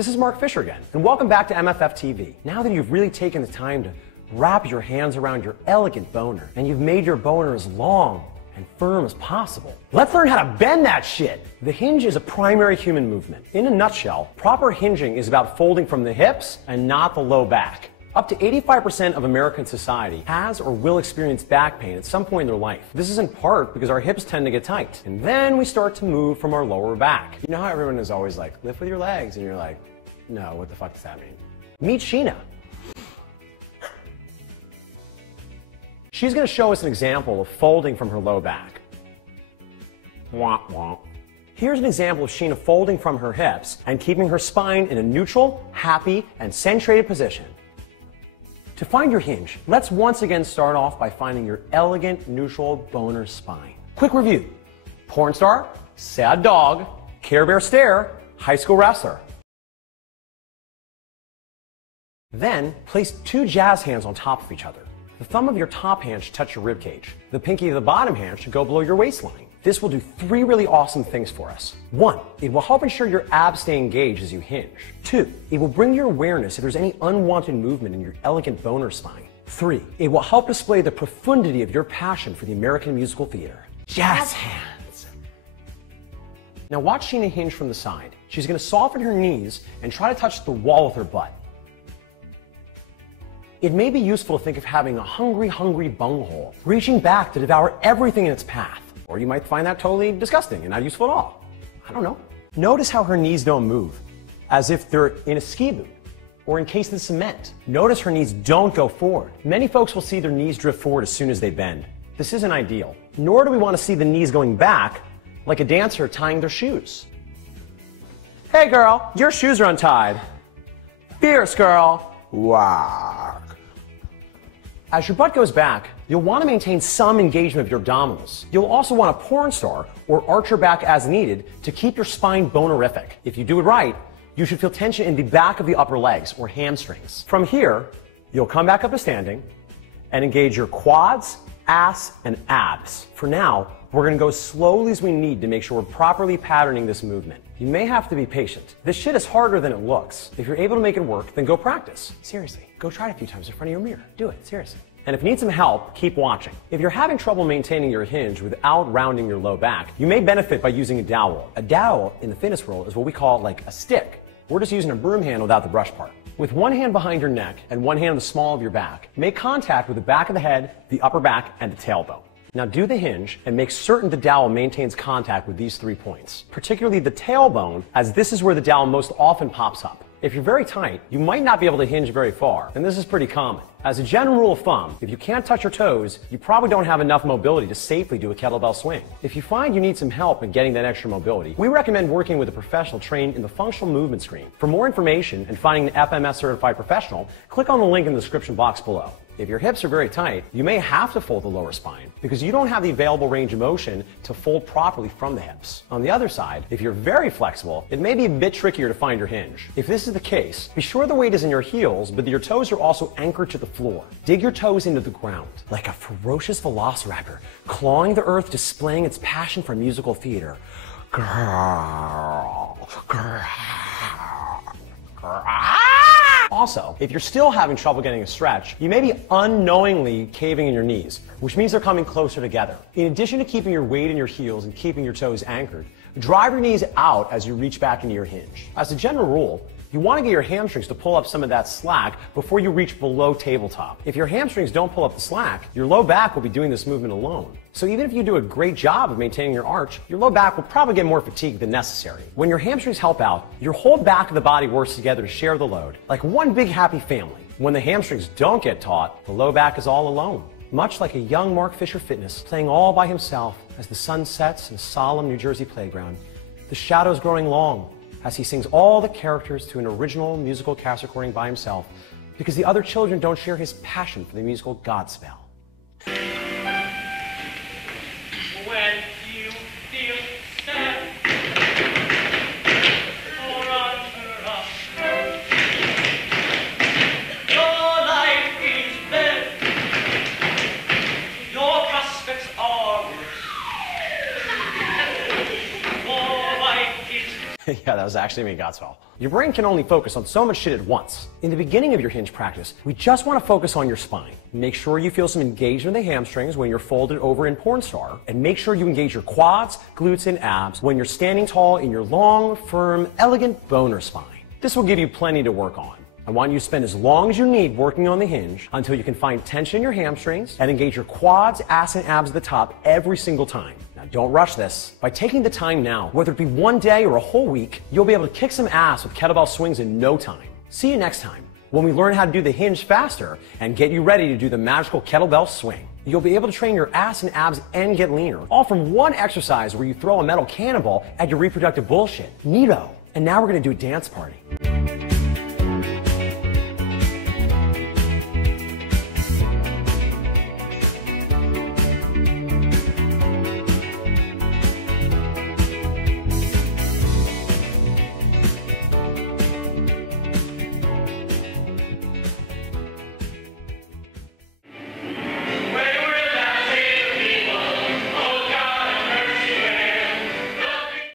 This is Mark Fisher again, and welcome back to MFF TV. Now that you've really taken the time to wrap your hands around your elegant boner, and you've made your boner as long and firm as possible, let's learn how to bend that shit. The hinge is a primary human movement. In a nutshell, proper hinging is about folding from the hips and not the low back. Up to 85% of American society has or will experience back pain at some point in their life. This is in part because our hips tend to get tight, and then we start to move from our lower back. You know how everyone is always like, lift with your legs, and you're like, no, what the fuck does that mean? Meet Sheena. She's going to show us an example of folding from her low back. Womp womp. Here's an example of Sheena folding from her hips and keeping her spine in a neutral, happy, and centrated position. To find your hinge, let's once again start off by finding your elegant, neutral boner spine. Quick review: porn star, sad dog, Care Bear stare, high school wrestler. Then, place two jazz hands on top of each other. The thumb of your top hand should touch your rib cage. The pinky of the bottom hand should go below your waistline. This will do three really awesome things for us. 1, it will help ensure your abs stay engaged as you hinge. 2, it will bring your awareness if there's any unwanted movement in your elegant boner spine. 3, it will help display the profundity of your passion for the American musical theater. Jazz hands. Now watch Sheena hinge from the side. She's going to soften her knees and try to touch the wall with her butt. It may be useful to think of having a hungry bunghole, reaching back to devour everything in its path. Or you might find that totally disgusting and not useful at all. I don't know. Notice how her knees don't move, as if they're in a ski boot or encased in cement. Notice her knees don't go forward. Many folks will see their knees drift forward as soon as they bend. This isn't ideal, nor do we want to see the knees going back like a dancer tying their shoes. Hey girl, your shoes are untied. Fierce girl. Wow. As your butt goes back, you'll want to maintain some engagement of your abdominals. You'll also want a porn star or arch your back as needed to keep your spine bonerific. If you do it right, you should feel tension in the back of the upper legs or hamstrings. From here, you'll come back up to standing and engage your quads, ass, and abs. For now, we're going to go as slowly as we need to make sure we're properly patterning this movement. You may have to be patient. This shit is harder than it looks. If you're able to make it work, then go practice. Seriously, go try it a few times in front of your mirror. Do it, seriously. And if you need some help, keep watching. If you're having trouble maintaining your hinge without rounding your low back, you may benefit by using a dowel. A dowel in the fitness world is what we call like a stick. We're just using a broom handle without the brush part. With one hand behind your neck and one hand on the small of your back, make contact with the back of the head, the upper back, and the tailbone. Now do the hinge and make certain the dowel maintains contact with these 3 points, particularly the tailbone, as this is where the dowel most often pops up. If you're very tight, you might not be able to hinge very far, and this is pretty common. As a general rule of thumb, if you can't touch your toes, you probably don't have enough mobility to safely do a kettlebell swing. If you find you need some help in getting that extra mobility, we recommend working with a professional trained in the functional movement screen. For more information and finding an FMS certified professional, click on the link in the description box below. If your hips are very tight, you may have to fold the lower spine because you don't have the available range of motion to fold properly from the hips. On the other side, if you're very flexible, it may be a bit trickier to find your hinge. If this is the case, be sure the weight is in your heels, but that your toes are also anchored to the floor. Dig your toes into the ground like a ferocious velociraptor, clawing the earth, displaying its passion for musical theater. Girl, girl, girl. Also, if you're still having trouble getting a stretch, you may be unknowingly caving in your knees, which means they're coming closer together. In addition to keeping your weight in your heels and keeping your toes anchored, drive your knees out as you reach back into your hinge. As a general rule, you want to get your hamstrings to pull up some of that slack before you reach below tabletop. If your hamstrings don't pull up the slack, your low back will be doing this movement alone. So even if you do a great job of maintaining your arch, your low back will probably get more fatigued than necessary. When your hamstrings help out, your whole back of the body works together to share the load, like one big happy family. When the hamstrings don't get taut, the low back is all alone. Much like a young Mark Fisher Fitness playing all by himself as the sun sets in a solemn New Jersey playground, the shadows growing long, as he sings all the characters to an original musical cast recording by himself because the other children don't share his passion for the musical Godspell. When you feel sad or under a spell, your life is bad, your prospects are worse, your life is Yeah, that was actually me, Godspell. Your brain can only focus on so much shit at once. In the beginning of your hinge practice, we just want to focus on your spine. Make sure you feel some engagement in the hamstrings when you're folded over in porn star, and make sure you engage your quads, glutes, and abs when you're standing tall in your long, firm, elegant boner spine. This will give you plenty to work on. I want you to spend as long as you need working on the hinge until you can find tension in your hamstrings and engage your quads, ass, and abs at the top every single time. Now, don't rush this. By taking the time now, whether it be one day or a whole week, you'll be able to kick some ass with kettlebell swings in no time. See you next time when we learn how to do the hinge faster and get you ready to do the magical kettlebell swing. You'll be able to train your ass and abs and get leaner, all from one exercise where you throw a metal cannonball at your reproductive bullshit. Neato. And now we're going to do a dance party.